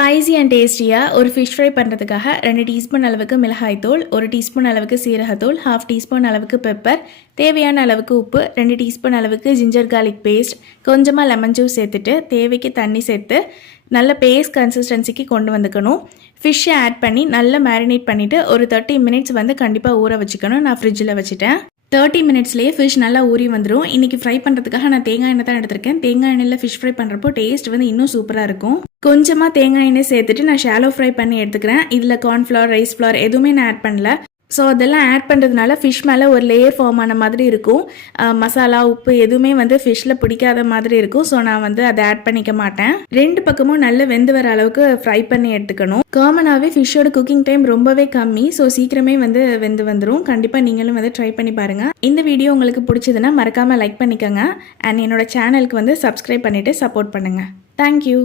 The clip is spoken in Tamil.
ஸ்பைசி அண்ட் டேஸ்டியாக ஒரு ஃபிஷ் ஃப்ரை பண்ணுறதுக்காக 2 டீஸ்பூன் அளவுக்கு மிளகாய்த்தூள், 1 டீஸ்பூன் அளவுக்கு சீரகத்தூள், 1/2 டீஸ்பூன் அளவுக்கு பெப்பர், தேவையான அளவுக்கு உப்பு, 2 டீஸ்பூன் அளவுக்கு ஜிஞ்சர் கார்லிக் பேஸ்ட், கொஞ்சமாக லெமன் ஜூஸ் சேர்த்துட்டு தேவைக்கு தண்ணி சேர்த்து நல்ல பேஸ்ட் கன்சிஸ்டன்சிக்கு கொண்டு வந்துக்கணும். ஃபிஷ்ஷை ஆட் பண்ணி நல்லா மேரினேட் பண்ணிவிட்டு ஒரு 30 மினிட்ஸ் வந்து கண்டிப்பாக ஊற வச்சுக்கணும். நான் ஃப்ரிட்ஜில் வச்சுட்டேன். 30 மினிட்ஸ்லேயே ஃபிஷ் நல்லா ஊறி வந்துடும். இன்றைக்கி ஃப்ரை பண்ணுறதுக்காக நான் தேங்காய் எண்ணெய் தான் எடுத்திருக்கேன். தேங்காய் எண்ணெயில் ஃபிஷ் ஃப்ரை பண்ணுறப்போ டேஸ்ட் வந்து இன்னும் சூப்பராக இருக்கும். கொஞ்சமாக தேங்காய் எண்ணெய் சேர்த்துட்டு நான் ஷாலோ ஃப்ரை பண்ணி எடுத்துக்கிறேன். இதில் கார்ன்ஃப்ளவர், ரைஸ் ஃப்ளவர் எதுவுமே நான் ஆட் பண்ணல. ஸோ அதெல்லாம் ஆட் பண்ணுறதுனால ஃபிஷ் மேலே ஒரு லேயர் ஃபார்ம் ஆன மாதிரி இருக்கும். மசாலா, உப்பு எதுவுமே வந்து ஃபிஷ்ஷில் பிடிக்காத மாதிரி இருக்கும். ஸோ நான் வந்து அதை ஆட் பண்ணிக்க மாட்டேன். 2 பக்கமும் நல்ல வெந்து வர அளவுக்கு ஃப்ரை பண்ணி எடுத்துக்கணும். காமனாகவே ஃபிஷ்ஷோட குக்கிங் டைம் ரொம்பவே கம்மி. ஸோ சீக்கிரமே வந்து வெந்து வந்துடும். கண்டிப்பாக நீங்களும் வந்து ட்ரை பண்ணி பாருங்கள். இந்த வீடியோ உங்களுக்கு பிடிச்சதுன்னா மறக்காமல் லைக் பண்ணிக்கோங்க. அண்ட் என்னோட சேனலுக்கு வந்து சப்ஸ்கிரைப் பண்ணிவிட்டு சப்போர்ட் பண்ணுங்கள். தேங்க்யூ.